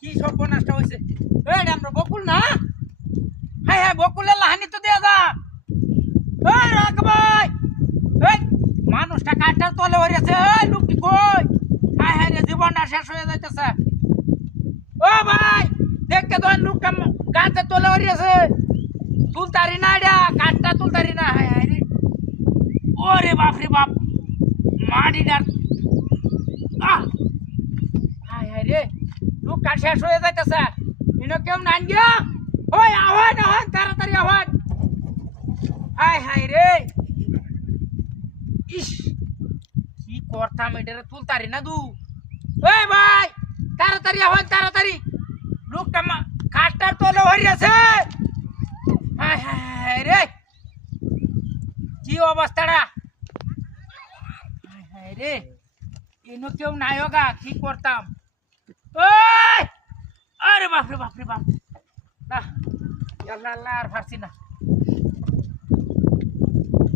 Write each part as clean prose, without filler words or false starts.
কি সর্বনাশটা হয়েছে? আমরা বকুল না? হ্যাঁ হ্যাঁ, বকুলের লাহানি তো দেয়া যা। ভাই মানুষটা কাঠটার তলে হরিয়েছে। লোকটি কই? হ্যাঁ হ্যাঁ রে, জীবনটা শেষ হয়ে যাইতেছে। ও ভাই দেখতে তো লোকটা গাছের তলে হরিয়েছে। তুলতারি না এটা, কাঠটা তুলতারি না। হ্যাঁ হ্যাঁ রে, ওরে বাপ রে বাপ, মাটিটার হায় হায় রে, লোকটা শেষ হয়ে যাইতেছে। ইনো কেমন আন গিয়া? ওই আহ্বান আহ্বান, তাড়াতাড়ি আহ্বান। হায় হায় রে, ইস কি করতাম, এটা তুলতারি না দু। ওই ভাই তাড়াতাড়ি আহ্বান, তাড়াতাড়ি। লোকটা কাঠটার তলে হরিয়েছে। হায় হায় রে, কি অবস্থাটা। হায় হায় রে, ইনো কেউ নাই হোগা, কি করতাম। ওই আরে বাপরে বাপরে বাপ, না আল্লাহ আল্লাহ, আর পারছি না।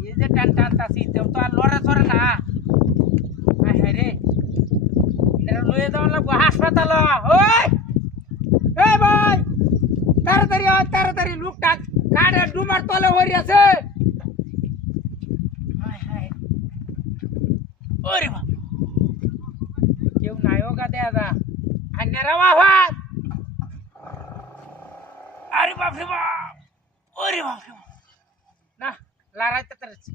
এই যে টান টানতাছি, তো আর লড়ে চড়ে না। হায় হায় রে, এটা লয়ে যাওয়া লাগবো হাসপাতাল। ওই এই ভাই তাড়াতাড়ি আয়, তাড়াতাড়ি। লোকটা কাঠের ডুমার তলে হরি আছে। হায় হায়, ওরে বাপ, কেউ নাই হোগা, দেয়া যা। আন্যারা আওয়াজ, আরে বাপ রে বাপ, ওরে বাপ রে বাপ, না লড়াইতে পারছি।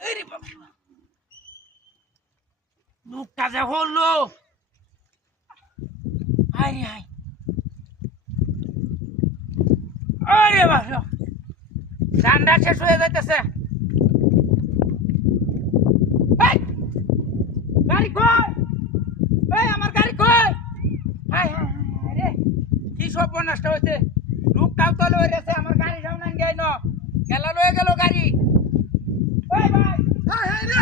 আরে বাপ রে বাপ, লোকটা যে হলো। হায় হায়, আরে বাপ রে বাপ, ঠান্ডা শেষ হয়ে যাইতেছে। গাড়ি কই? এই আমার গাড়ি কই? হায় হায় হায় রে, কি সর্বনাশটা হয়েছে। লোকটাও তলে হয়েছে, আমার গাড়ি সামনে গেল না, গেল লয়ে গেল গাড়ি। ওই ভাই, হায় হায় রে,